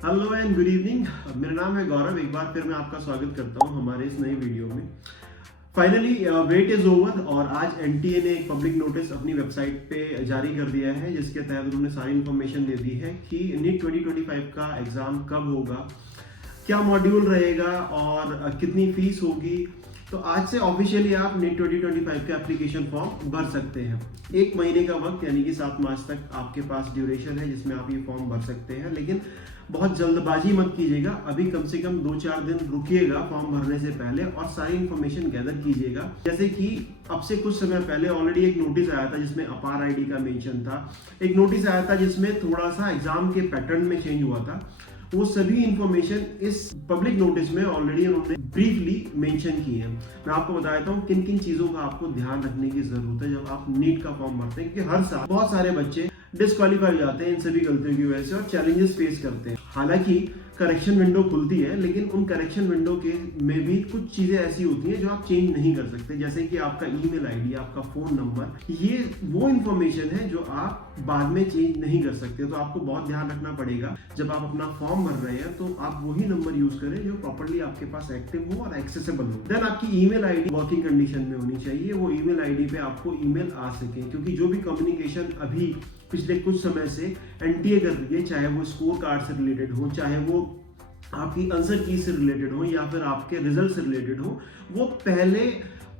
Hello and good evening. मेरा नाम है गौरव। एक बार फिर मैं आपका स्वागत करता हूं हमारे इस नए वीडियो में। फाइनली वेट इज ओवर और आज एनटीए ने एक पब्लिक नोटिस अपनी वेबसाइट पे जारी कर दिया है, जिसके तहत उन्होंने सारी इन्फॉर्मेशन दे दी है कि नीट 2025 का एग्जाम कब होगा, क्या मॉड्यूल रहेगा और कितनी फीस होगी। तो आज से ऑफिशियली आप नीट 2025 का एप्लीकेशन फॉर्म भर सकते हैं। एक महीने का वक्त यानी कि 7 मार्च तक आपके पास ड्यूरेशन है जिसमें आप ये फॉर्म भर सकते हैं, लेकिन बहुत जल्दबाजी मत कीजिएगा। अभी कम से कम 2-4 दिन रुकिएगा फॉर्म भरने से पहले और सारी इन्फॉर्मेशन गैदर कीजिएगा। जैसे कि अब से कुछ समय पहले ऑलरेडी एक नोटिस आया था जिसमें अपार आईडी का मेंशन था, एक नोटिस आया था जिसमें थोड़ा सा एग्जाम के पैटर्न में चेंज हुआ था। वो सभी इंफॉर्मेशन इस पब्लिक नोटिस में ऑलरेडी उन्होंने ब्रीफली मेंशन की है। मैं आपको बता देता हूँ किन किन चीजों का आपको ध्यान रखने की जरूरत है जब आप नीट का फॉर्म भरते हैं, क्योंकि हर साल बहुत सारे बच्चे डिस्क्वालीफाई हो जाते हैं इन सभी गलतियों की वजह से और चैलेंजेस फेस करते हैं। हालांकि करेक्शन विंडो खुलती है, लेकिन उन करेक्शन विंडो के में भी कुछ चीजें ऐसी होती हैं जो आप चेंज नहीं कर सकते, जैसे कि आपका ईमेल आईडी, आपका फोन नंबर, ये वो इंफॉर्मेशन है जो आप बाद में चेंज नहीं कर सकते। तो आपको बहुत ध्यान रखना पड़ेगा जब आप अपना फॉर्म भर रहे हैं, तो आप वही नंबर यूज करें जो प्रॉपर्ली आपके पास एक्टिव हो और एक्सेसिबल हो। देन आपकी ईमेल आईडी वर्किंग कंडीशन में होनी चाहिए, वो ईमेल आईडी पे आपको ईमेल आ सके, क्योंकि जो भी कम्युनिकेशन अभी पिछले कुछ समय से एनटीए कर रही है, चाहे वो स्कोर कार्ड से रिलेटेड हो, चाहे वो आपकी आंसर की से रिलेटेड हो या फिर आपके रिजल्ट से रिलेटेड हो, वो पहले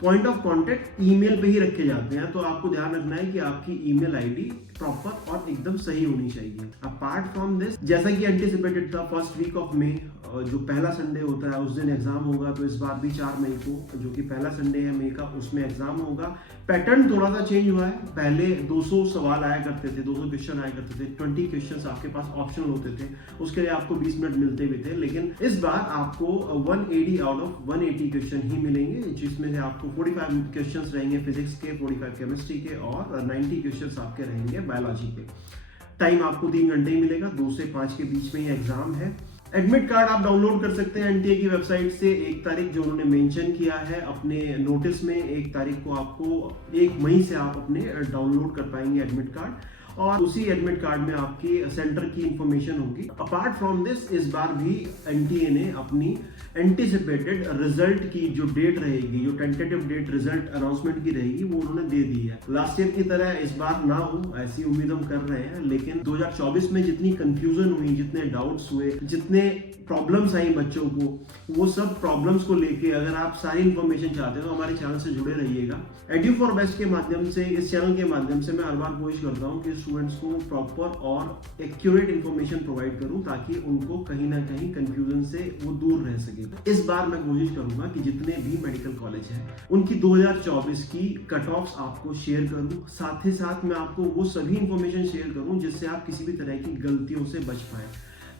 पॉइंट ऑफ कांटेक्ट ईमेल पे ही रखे जाते हैं। तो आपको ध्यान रखना है कि आपकी ईमेल आईडी प्रॉपर और एकदम सही होनी चाहिए। अपार्ट फ्रॉम दिस, जैसा कि एंटिसिपेटेड था, फर्स्ट वीक ऑफ मे जो पहला संडे होता है उस दिन एग्जाम होगा। तो इस बार भी 4 मई को जो कि पहला संडे है मई का, उसमें एग्जाम होगा। पैटर्न थोड़ा सा चेंज हुआ है। पहले 200 सवाल आया करते थे, 200 क्वेश्चन आया करते थे, 20 क्वेश्चन आपके पास ऑप्शनल होते थे, उसके लिए आपको 20 मिनट मिलते भी थे। लेकिन इस बार आपको 180 आउट ऑफ 180 क्वेश्चन ही मिलेंगे, जिसमें से आपको 45 क्वेश्चन रहेंगे फिजिक्स के, 45 केमिस्ट्री के और 90 क्वेश्चन आपके रहेंगे बायोलॉजी के। टाइम आपको 3 घंटे ही मिलेगा, 2 से 5 के बीच में ये एग्जाम है। एडमिट कार्ड आप डाउनलोड कर सकते हैं एनटीए की वेबसाइट से। 1 तारीख जो उन्होंने मेंशन किया है अपने नोटिस में, 1 तारीख को आपको 1 मई से आप अपने डाउनलोड कर पाएंगे एडमिट कार्ड, और उसी एडमिट कार्ड में आपकी सेंटर की इंफॉर्मेशन होगी। अपार्ट फ्रॉम दिस, इस बार भी एनटीए ने अपनी एंटिसिपेटेड रिजल्ट की जो डेट रहेगी, जो टेंटेटिव डेट रिजल्ट अनाउंसमेंट की रहेगी, वो उन्होंने दे दी है। लास्ट ईयर की तरह इस बार ना हो ऐसी उम्मीद हम कर रहे हैं, लेकिन 2024 में जितनी कंफ्यूजन हुई, जितने डाउट्स हुए, जितने प्रॉब्लम्स आई बच्चों को, वो सब प्रॉब्लम्स को लेके अगर आप सारी इंफॉर्मेशन चाहते हैं तो हमारे चैनल से जुड़े रहिएगा। एड्यू फॉर बेस्ट के माध्यम से, इस चैनल के माध्यम से मैं हर बार कोशिश करता हूँ कि स्टूडेंट्स को प्रॉपर और एक्यूरेट इंफॉर्मेशन प्रोवाइड करूँ, ताकि उनको कहीं ना कहीं कंफ्यूजन से वो दूर रह सके। इस बार मैं कोशिश करूंगा कि जितने भी मेडिकल कॉलेज हैं उनकी 2024 की कट ऑफ्स आपको शेयर करूं, साथ ही साथ मैं आपको वो सभी इंफॉर्मेशन शेयर करूं जिससे आप किसी भी तरह की गलतियों से बच पाए।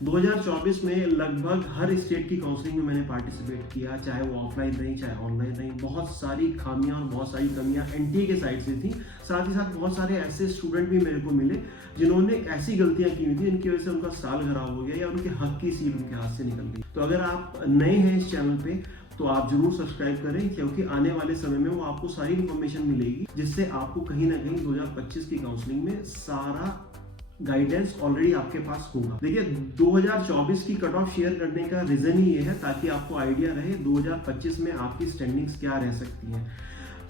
2024 में लगभग हर स्टेट की काउंसलिंग में मैंने पार्टिसिपेट किया, चाहे वो ऑफलाइन रही चाहे ऑनलाइन रही। बहुत सारी खामियां और बहुत सारी कमियां एनटीए के साइड से थी। साथ ही साथ बहुत सारे ऐसे स्टूडेंट भी मेरे को मिले जिन्होंने ऐसी गलतियां की हुई थी जिनकी वजह से उनका साल खराब हो गया या उनके हक की सीट उनके हाथ से निकल गई। तो अगर आप नए हैं इस चैनल पे तो आप जरूर सब्सक्राइब करें, क्योंकि आने वाले समय में वो आपको सारी इंफॉर्मेशन मिलेगी जिससे आपको कहीं ना कहीं 2025 की काउंसलिंग में सारा गाइडेंस ऑलरेडी आपके पास होगा। देखिए, 2024 की कट ऑफ शेयर करने का रीजन ही ये है ताकि आपको आइडिया रहे 2025 में आपकी स्टैंडिंग्स क्या रह सकती हैं।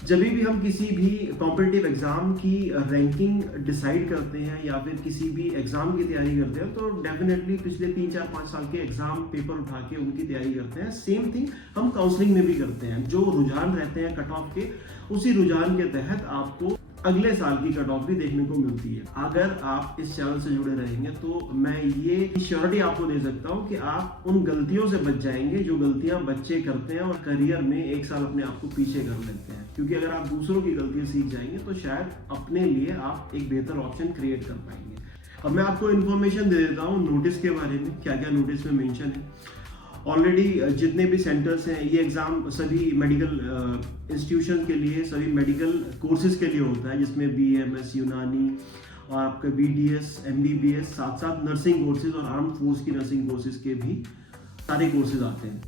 जब भी हम किसी भी कॉम्पिटिटिव एग्जाम की रैंकिंग डिसाइड करते हैं या फिर किसी भी एग्जाम की तैयारी करते हैं, तो डेफिनेटली पिछले 3-4-5 साल के एग्जाम पेपर उठा के उनकी तैयारी करते हैं। सेम थिंग हम काउंसलिंग में भी करते हैं। जो रुझान रहते हैं कट ऑफ के, उसी रुझान के तहत आपको अगले साल की कट ऑफ भी देखने को मिलती है। अगर आप इस चैनल से जुड़े रहेंगे तो मैं ये श्योरिटी आपको दे सकता हूँ कि आप उन गलतियों से बच जाएंगे जो गलतियां बच्चे करते हैं और करियर में 1 साल अपने आप को पीछे कर लेते हैं। क्योंकि अगर आप दूसरों की गलतियां सीख जाएंगे तो शायद अपने लिए आप एक बेहतर ऑप्शन क्रिएट कर पाएंगे। अब मैं आपको इन्फॉर्मेशन दे देता हूँ नोटिस के बारे में, क्या क्या नोटिस में मेंशन है। ऑलरेडी जितने भी सेंटर्स हैं, ये एग्जाम सभी मेडिकल इंस्टीट्यूशन के लिए, सभी मेडिकल कोर्सेज के लिए होता है, जिसमें बीएमएस, यूनानी और आपका बीडीएस, एमबीबीएस, साथ साथ नर्सिंग कोर्सेज और आर्म फोर्स की नर्सिंग कोर्सेज के भी सारे कोर्सेज आते हैं।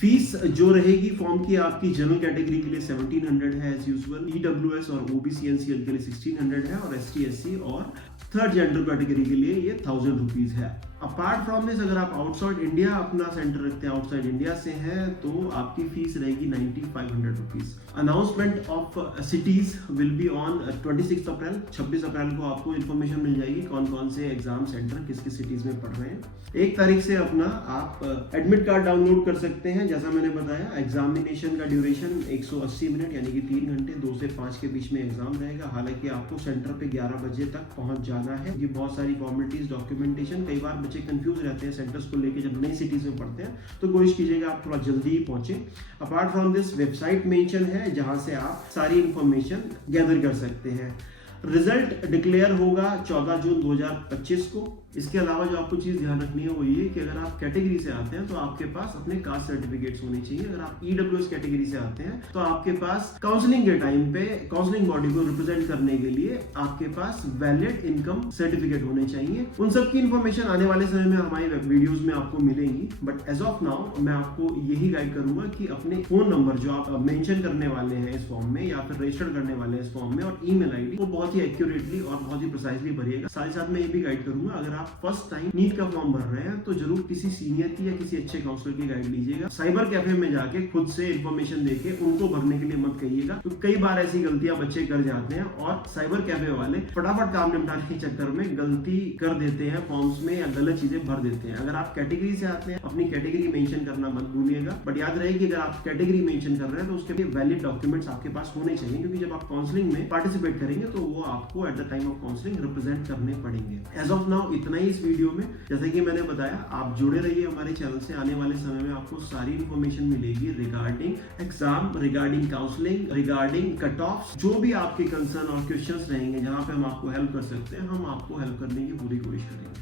फीस जो रहेगी फॉर्म की आपकी जनरल कैटेगरी के लिए 1700 है एज यूजुअल, ईडब्ल्यूएस और ओबीसी एनसीएल के लिए 1600 है और एसटी एससी और थर्ड जेंडर कैटेगरी के लिए ये 1000 रुपीज है। अपार्ट फ्रॉम दिस, अगर आप आउटसाइड इंडिया अपना सेंटर रखते हैं, आउटसाइड इंडिया से हैं, तो आपकी फीस रहेगी 9500 rupees. Announcement of cities will be on 26 अप्रैल। 26 अप्रैल को आपको इन्फॉर्मेशन मिल जाएगी कौन कौन से एग्जाम सेंटर किस किस सिटीज में पढ़ रहे हैं। 1 तारीख से अपना आप एडमिट कार्ड डाउनलोड कर सकते हैं। जैसा मैंने बताया, एग्जामिनेशन का ड्यूरेशन 180 मिनट यानी कि 3 घंटे, 2 से 5 के बीच में एग्जाम रहेगा। हालांकि आपको सेंटर पे 11 बजे तक पहुंच जाना है। ये बहुत सारी फॉर्मेलिटीज, डॉक्यूमेंटेशन, कई बार बच्चे कंफ्यूज रहते हैं सेंटर्स को लेके जब नई सिटीज में पढ़ते हैं, तो कोशिश कीजिएगा आप थोड़ा जल्दी ही पहुंचे। Apart from this, website mention है जहां से आप सारी इंफॉर्मेशन गैदर कर सकते हैं। रिजल्ट डिक्लेयर होगा 14 जून 2025 को। इसके अलावा जो आपको चीज ध्यान रखनी है वो ये कि अगर आप कैटेगरी से आते हैं तो आपके पास अपने कास्ट सर्टिफिकेट्स होने चाहिए। अगर आप ईडब्ल्यूएस कैटेगरी से आते हैं तो आपके पास काउंसलिंग के टाइम पे काउंसलिंग बॉडी को रिप्रेजेंट करने के लिए आपके पास वैलिड इनकम सर्टिफिकेट होने चाहिए। उन सब की इंफॉर्मेशन आने वाले समय में हमारी वीडियोस में आपको मिलेंगी, बट एज ऑफ नाउ मैं आपको यही गाइड करूंगा कि अपने फोन नंबर जो आप मेंशन करने वाले हैं इस फॉर्म में या फिर रजिस्टर करने वाले हैं इस फॉर्म में, और ईमेल आईडी वो बहुत ही एक्यूरेटली और बहुत ही प्रिसाइजली भरिएगा। साथ ही साथ मैं ये भी गाइड करूंगा, अगर आप फर्स्ट टाइम नीट का फॉर्म भर रहे हैं तो जरूर किसी सीनियर की या किसी अच्छे काउंसलर की गाइड लीजिएगा। साइबर कैफे में जाके खुद से इंफॉर्मेशन देके उनको भरने के लिए मत कहिएगा, तो कई बार ऐसी गलतियां बच्चे कर जाते हैं और साइबर कैफे वाले फटाफट काम निपटाने के चक्कर में गलती कर देते हैं फॉर्म्स में या गलत चीजें भर देते हैं। अगर आप कैटेगरी से आते हैं, अपनी कैटेगरी मेंशन करना मत भूलिएगा, बट याद रहे कि अगर आप कैटेगरी मेंशन कर रहे हैं तो उसके लिए वैलिड डॉक्यूमेंट्स आपके पास होने चाहिए, क्योंकि जब आप काउंसलिंग में पार्टिसिपेट करेंगे तो वो आपको at the time of counselling represent करने पड़ेंगे। एज ऑफ नाउ इतना ही इस वीडियो में। जैसे कि मैंने बताया, आप जुड़े रहिए हमारे चैनल से। आने वाले समय में आपको सारी इंफॉर्मेशन मिलेगी regarding exam, regarding counselling, regarding cut off, जो भी आपके कंसर्न और क्वेश्चंस रहेंगे जहां पे हम आपको हेल्प कर सकते हैं, हम आपको हेल्प करने की पूरी कोशिश करेंगे।